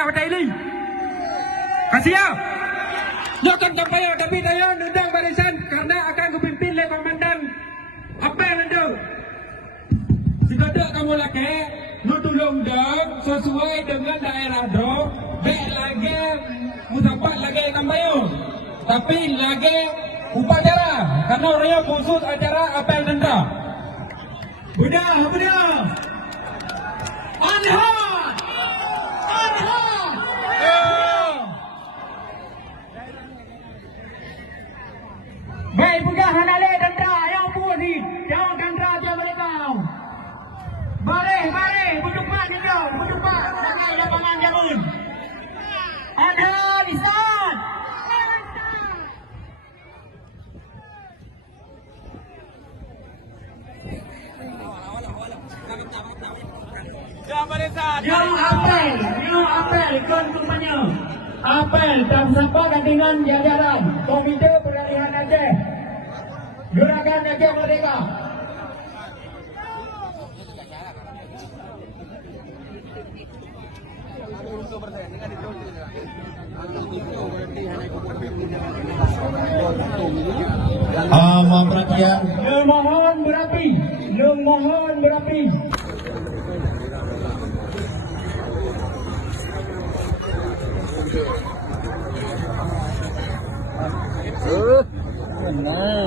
Kedah Partai ini. Kasih ya. Lakukan kampanye tapi daya nendang barisan karena akan dipimpin oleh Komandan Apel itu. Sekedar kamu lagi, lu tolong dong sesuai dengan daerah dong. Baik lagi, musapat lagi kampanye. Tapi lagi upacara karena orangnya khusus acara apel nendang. Budak. Anhar. Baik pegah hanale tentera yang puji jauh tentera dia mereka. Bareh butupak dia butupak dengan lapangan jamun. Ada lisan. Yang apel ikon kumpanya. Apel dan sampai dengan jajaran Komite Peralihan Aceh Gerakan Aceh Merdeka. Mohon perhatian. Mohon berapi. Benar.